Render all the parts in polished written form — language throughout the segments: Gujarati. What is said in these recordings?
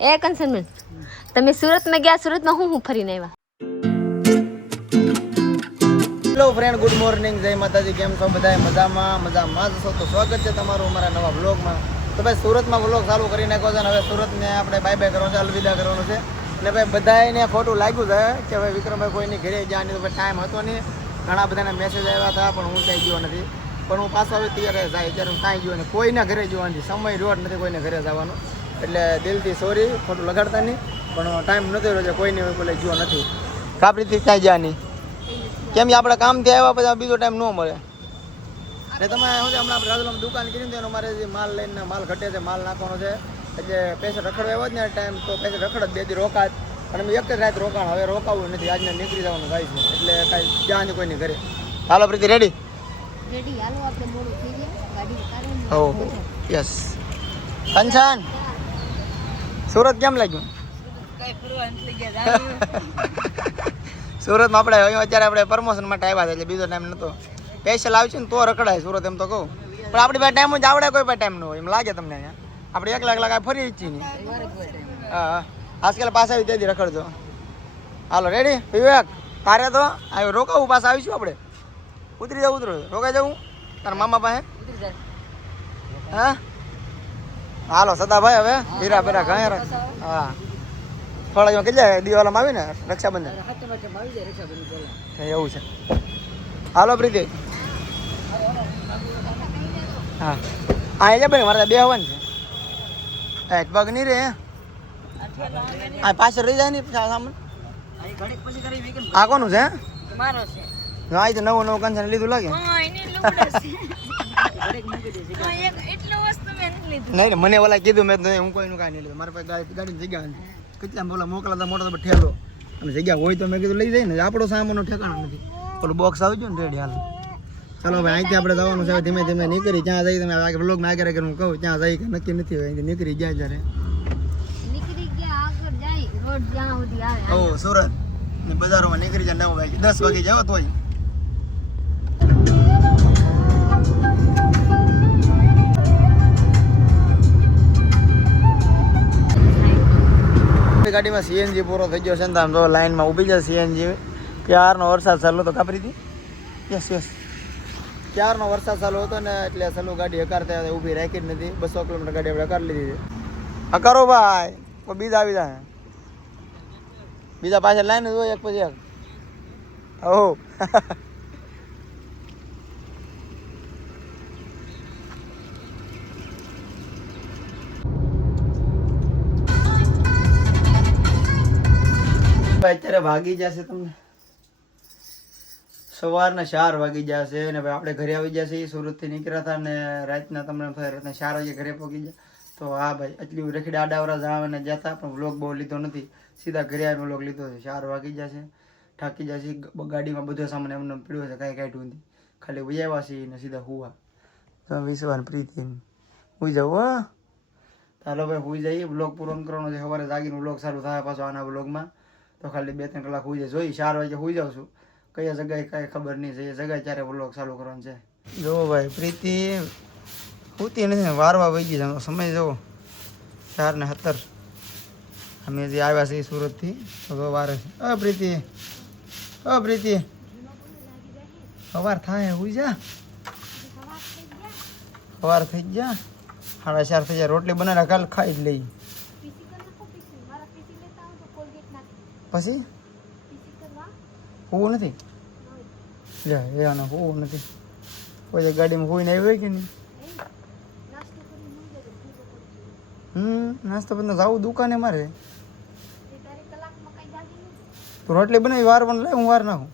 એ કંચનબેન, તમે સુરતમાં ગયા, સુરતમાં હું ફરીને આવ્યા? હેલો ફ્રેન્ડ, ગુડ મોર્નિંગ, જય માતાજી. કેમ છો બધા? મજામાં જ છો? તો સ્વાગત છે તમારું અમારા નવા વ્લોગમાં. તો ભાઈ સુરતમાં વ્લોગ ચાલુ કરી નાખ્યો છે અને હવે સુરતને આપણે બાય બાય કરવાનું છે, અલવિદા કરવાનું છે. અને ભાઈ બધાને ખોટું લાગ્યું છે કે ભાઈ વિક્રમભાઈ કોઈની ઘરે જવાની તો ભાઈ ટાઈમ હતો નહીં. ઘણા બધાના મેસેજ આવ્યા હતા પણ હું ક્યાંય ગયો નથી. પણ હું પાછો હવે તૈયાર જાય ત્યારે હું કાંઈ ગયો નહીં, કોઈના ઘરે જવાની સમય રોડ નથી કોઈને ઘરે જવાનો. એટલે દિલથી સોરી, ખોટું લગાડતા નહીં, પણ ટાઈમ નથી રહ્યો છે, કોઈને બોલે જો નથી કાપડીથી ક્યાંય જવાની. કેમ કે આપણે કામથી આવ્યા પછી બીજો ટાઈમ ન મળે. ને તમે શું છે, હમણાં આપણે રાજુલામાં દુકાન કરી તો અમારે જે માલ લઈને માલ ઘટે છે, માલ નાખવાનો છે, એટલે પૈસા રખડવા આવ્યો જ ને ટાઈમ તો પૈસા રખડ જ 2 દી રોકાત. અને મેં એક જ રાત રોકાણ, હવે રોકાવું નથી, આજને નીકળી જવાનું થાય છે, એટલે કાંઈ જ્યાં કોઈની ઘરે. હાલો પ્રીતિ, રેડી? રેડી, હાલો આપણે મોડું થઈ જાય, ગાડી ઉતારવાની. હો યસ. કંચન, સુરત કેમ લાગ્યું? સુરતમાં આપણે અત્યારે આપણે પ્રમોશન માટે આવ્યા હતા, એટલે બીજો ટાઈમ નહોતો. સ્પેશિયલ આવશે ને તો રખડાય સુરત, એમ તો કહું. પણ આપણી પાસે ટાઈમ જ આવડે, કોઈ પાસે ટાઈમ ન હોય એમ લાગે તમને અહીંયા. આપણે 1 લાખ ફરી ઈચ્છી નહીં. હા, આજકાલ પાસ આવી તેથી રખડજો. હાલો રેડી વિવેક, તારે તો આવ્યો રોકાવું, પાછા આવીશું આપણે. ઉતરી જાવ, ઉતરો, રોકાઈ જવું તારા મામા પાસે. હા હાલો સદાભાઈ, હવે હીરા બેરા ઘણા. હા થોડા કેટલા દિવાળામાં આવી ને રક્ષાબંધન એવું છે. હાલો પ્રીતિ. હા હા એ ભાઈ મારે 2 હવાનું છે. એક પગ નહીં રે, આ પાછળ રહી જાય ને સામાન. આ કોનું છે? હા, તો નવું કંચન લીધું લાગે. નહીં મને ઓલા કીધું મેં, હું કોઈનું કાંઈ નહીં લીધું. મારા પાસે ગાડીની જગ્યા નથી. કેટલા બોલા મોકલાતા મોટો તો ઠેલો અને જગ્યા હોય તો મેં કીધું લઈ જાય ને. આપણો સામાનનો ઠેકાણો નથી. ઓલું બોક્સ આવી ગયું ને રેડી. હાલ ચાલો ભાઈ, અહીંથી આપણે જવાનું છે ધીમે ધીમે નીકળી. ત્યાં જઈ તમે વ્લોગમાં આગળ આગળ હું કહું ત્યાં જઈ કે નક્કી નથી હોય. અહીંથી નીકળી ગયા જ્યારે ઓ સુરત ને બજારોમાં નીકળી જાય 9 વાગે, 10 વાગે જાવ તોય. ગાડીમાં સીએનજી પૂરો થઈ ગયો છે ને આમ તો લાઈનમાં ઊભી જાય સીએનજી. ક્યારનો વરસાદ ચાલુ હતો કાપરી હતી. યસ યસ, ક્યારનો વરસાદ ચાલુ હતો ને એટલે ચાલુ ગાડી હકારતા ઊભી રાખી જ નથી. 200 કિલોમીટર ગાડી આપણે હકારી લીધી છે. હકારો ભાઈ, કોઈ બીજા આવી જાય, બીજા પાછળ લાઈન હોય એક પછી એક. હો અત્યારે ભાગી જશે તમને સવારના 4 વાગી જશે ને ભાઈ આપણે ઘરે આવી જશે. સુરતથી નીકળ્યા હતા ને રાતના તમને રાતના 4 વાગે ઘરે પહોંચી જાય. તો હા ભાઈ, એટલી રખડી આડાવરા જવાને જતા પણ વ્લોગ બહુ લીધો નથી, સીધા ઘરે આવીને વ્લોગ લીધો છે. 4 વાગી જશે, થાકી જશે. ગાડીમાં બધો સામાન એમને પીડ્યો છે, કાંઈ કાઢ્યું નથી, ખાલી ઉજાવા છીએ ને સીધા હુવા. વિશ્વાન પ્રીતિ હુઈ જાવ. હા ચાલો ભાઈ હુઈ જઈએ, વ્લોગ પૂરો કરવાનો છે. સવારે જાગીને વ્લોગ ચાલુ થાય પાછો આના વ્લોગમાં. તો ખાલી 2-3 કલાક હોઈ જાય. જોઈ 4 વાગે હોઈ જાઉં છું, કયા જગ્યાએ કાંઈ ખબર નહીં છે. એ જગ્યાએ ત્યારે વ્લોગ ચાલુ કરવાનું છે. જો ભાઈ પ્રીતિ હોતી નથી, વારવા વહી ગઈ છે. સમય જુઓ 4:17. અમે જે આવ્યા છીએ સુરતથી તો વારે છે. પ્રીતિ, પ્રીતિ સવાર થાય, હોઈ જા. સવાર થઈ ગયા, 4:30 થઈ જાય. રોટલી બનાવ્યા કાલ ખાઈ જ લઈ. પછી હોવું નથી લે એને હોવું નથી. કોઈ ગાડીમાં હોઈને આવ્યો કે નહીં? નાસ્તો બંધ જાવું દુકાને મારે. તું રોટલી બનાવી વાર પણ લે, હું વાર નાખું.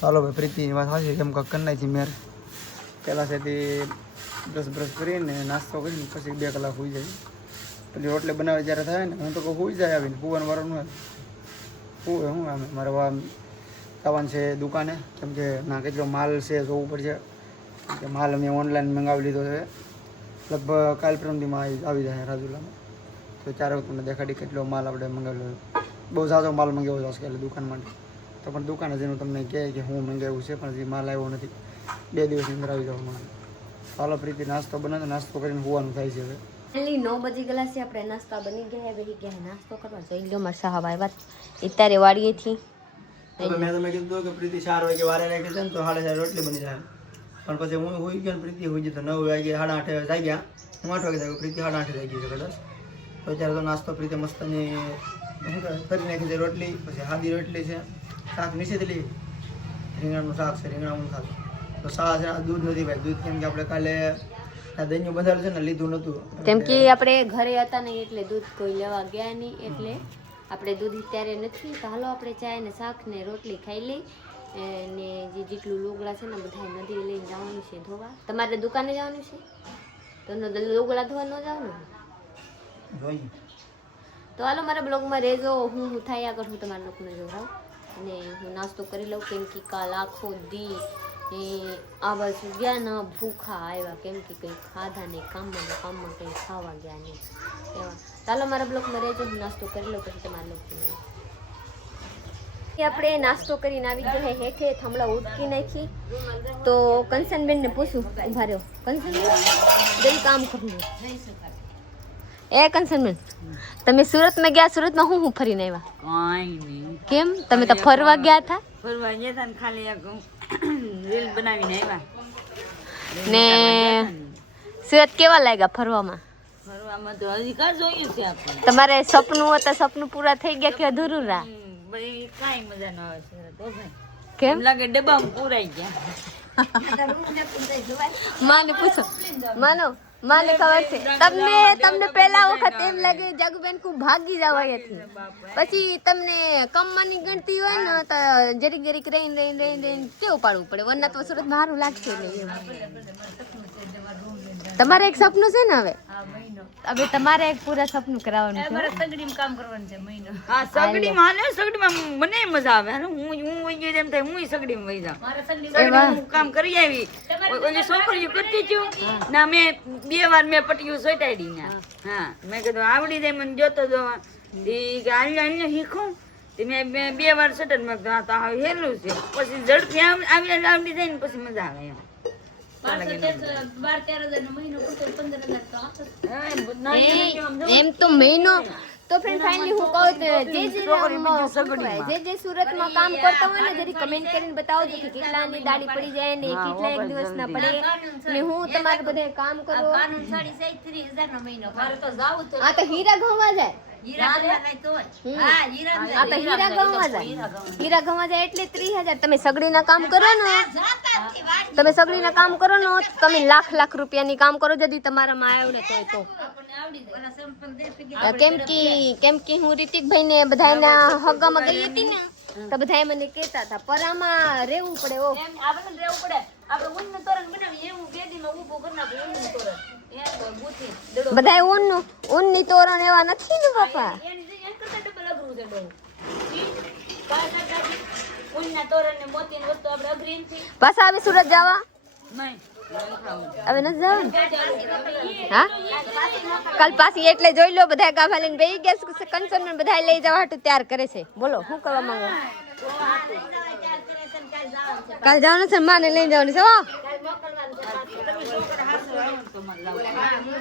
ચાલો ભાઈ, પ્રીતિની વાત સાચી, કેમ કાંક કરી નાખી મેર. પહેલાં સેથી બ્રશ કરીને નાસ્તો કરીને પછી 2 કલાક હોઈ જાય. પછી રોટલી બનાવે જ્યારે થાય ને હું તો કહું હોઈ જાય આવીને, હોવાનું વારો ન હોય. હું આમે મારે જવાનું છે દુકાને, કેમ કે ના કેટલો માલ છે જોવું પડશે. કે માલ અમે ઓનલાઈન મંગાવી લીધો છે, લગભગ કાલ પરમદીમાં આવી જાય રાજુલામાં. તો ત્યારે તમને દેખાડી કેટલો માલ આપણે મંગાવેલો. બહુ ઝાઝો માલ મંગાવ્યો છે એટલે દુકાન માટે. તો પણ દુકાને જેનું તમને કહે કે હું મંગાવ્યું છે પણ હજી માલ આવ્યો નથી. 2 દિવસની અંદર આવી જવાનો માલ. હાલો પ્રીતિ નાસ્તો બનાવે, નાસ્તો કરીને હોવાનું થાય છે હવે. ખાલી 9 બજી ગયેલા છે, આપણે નાસ્તા બની ગયા, બેસી ગયા નાસ્તો કરવા. જોઈ લો મારા સાહેબ આવ્યા અત્યારે વાડીએથી. મેં તમે કીધું કે પ્રીતિ 4 વાગે વારે રાખી છે ને તો 4:30 રોટલી બની જાય, પણ પછી હું હોઈ ગયો ને પ્રીતિ હોઈ ગઈ તો 9 વાગે 8:30 જાગ્યા. હું 8 વાગે જાગ્યો, પ્રીતિ 8:30 જાગી છે કદાચ. તો અત્યારે તો નાસ્તો પ્રીતિ મસ્તની કરી નાખી છે. રોટલી પછી સાદી રોટલી છે, શાક નીચેથી લઈ રીંગણાનું શાક છે, રીંગણાનું શાક. તો શાક છે દૂધ નથી ભાઈ, દૂધ કેમ કે આપણે કાલે દહીંનું બંધાયેલું છે ને લીધું નહોતું, કેમ કે આપણે ઘરે હતા નહીં એટલે દૂધ કોઈ લેવા ગયા નહીં, એટલે આપણે દૂધ ત્યારે નથી. તો હાલો આપણે ચાય ને શાક ને રોટલી ખાઈ લઈ ને જે જેટલું લોગડા છે ને બધા નદી લઈને જવાનું છે ધોવા. તમારે દુકાને જવાનું છે તો લોગડા ધોવા ન જવાનું જોઈએ. તો હાલો મારા બ્લોગમાં રહેજો, હું થાય આગળ હું તમારા લોકોને જોડાઉં અને હું નાસ્તો કરી લઉં. કેમ કે કાલ આખો દી આ બાજુ ગયા ને ભૂખા આવ્યા, કેમ કે કંઈ ખાધા નહીં, કામમાં કંઈ ખાવા ગયા નહીં એવા. ચાલો મારા બ્લોગમાં રહેજો, હું નાસ્તો કરી લઉં પછી તમારા લોકોને. આપણે નાસ્તો કરીને આવી ગયા હેઠે, થંભલા ઉટકી નાખી. તો કંચનબેનને પૂછું, ઉભા રહ્યો કંચનબેન, જરી કામ કરવું. એ કંચનબેન, તમે સુરતમાં ગયા, સુરતમાં હું ફરીને આવ્યા? કાંઈ નહીં. કેમ તમે તો ફરવા ગયા હતા? ફરવા ગયા હતા ને ખાલી એક રીલ બનાવીને આવ્યા. ને સુરત કેવા લાગ્યા ફરવામાં? ફરવામાં તો હજી કાં જોયું છે આપણે. તમારે સપનું હતા, સપનું પૂરા થઈ ગયા કે અધૂરું રહ્યા? ભાઈ કાંઈ મજા ન આવે છે તો ભાઈ. કેમ એમ લાગે ડબ્બામાં પૂરાઈ ગયા. માને પૂછો, માને ખબર છે તમને પહેલા વખત એમ લાગે જાગુબેન કુ ભાગી જાવ અહીંયાથી, પછી તમને કમવાની ગણતી હોય ને તો જરીક રહીને કેવું પાડવું પડે, વરના તો સુરત મારું લાગશે નહીં. તમારે એક સપનું છે ને હવે તમારે એક પૂરા સપનું કરાવવાનું છે. સગડીમાં કામ કરવાનું છે મહિનો. હા સગડીમાં હાલે, સગડીમાં મને મજા આવે. હાલો હું વઈ ગઈ એમ થાય હું સગડીમાં વઈ જાઉં. સગડીમાં હું કામ કરી આવી. ઓલી છોકરીઓ કરતી છું ના, મેં 2 વાર મેં પટીયું સોટાડી ના. હા મેં કીધું આવડી જાય મને જોતો જો હાલ શીખું. મેં 2 વાર સટન મેં કીધું હા તો હેલું છે, પછી ઝડપી આવડી જાય ને પછી મજા આવે એમ. એમ તો મહિનો તો ફ્રેન્ડ ફાઇનલી હું કહું જે સુરતમાં કામ કરતા હોય ને જરી કમેન્ટ કરીને બતાવજો કે કેટલાની દાડી પડી જાય ને કેટલા એક દિવસ ના પડે ને હું તમારે બધે કામ કરો. આ તો હીરા ઘઉંમાં જાય, હીરા ઘઉંમાં જાય એટલે 30,000. તમે સગડીના કામ કરો ને, તમે લાખ રૂપિયાની કામ કરો ଯଦି તમારામાં આવડે તો. કેમ કે હું રિતિકભાઈ ને બધાના હગામાં ગઈ હતી ને તો બધા મને કહેતા હતા પર આમાં રહેવું પડે. બધા ઊનની તોરણ એવા નથી ને બાપા. પાછા આવી સુરત જવા હવે નથી જવાનું. હા કાલ પાછી એટલે જોઈ લો બધા ગાભા લઈને બેસી ગયા, કંચન બધા લઈ જવા હાટું તૈયાર કરે છે. બોલો શું કરવા માંગો? કાલ જવાનું છે, માને લઈ જવાનું છે.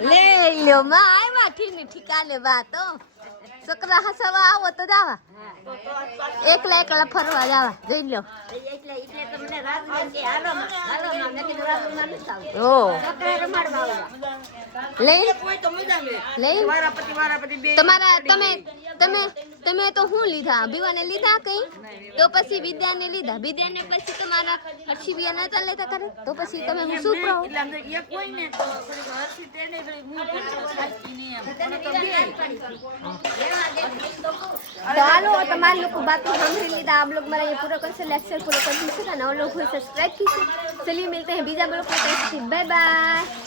લઈ લ્યો માં આવ્યા ઠીકાને વાત. છોકરા હસવા આવો તો જાવા, એકલા ફરવા જાવા. જોઈ લો તમે તો શું લીધા? ભીવાને લીધા કઈ? તો પછી વિદ્યાને લીધા, વિદ્યાને પછી તમારા હર્ષી બિયા નતા લેતા કરે તો પછી તમે હું શું કહો? ચાલો તમારે લોકો बातें समझ લીધા. आप लोग मेरा ये पूरा कौन लेक्चर पूरा कर दीजिएगा ना, और लोग सब्सक्राइब कीजिए. चलिए मिलते हैं बीजा ब्लॉग में. Bye bye.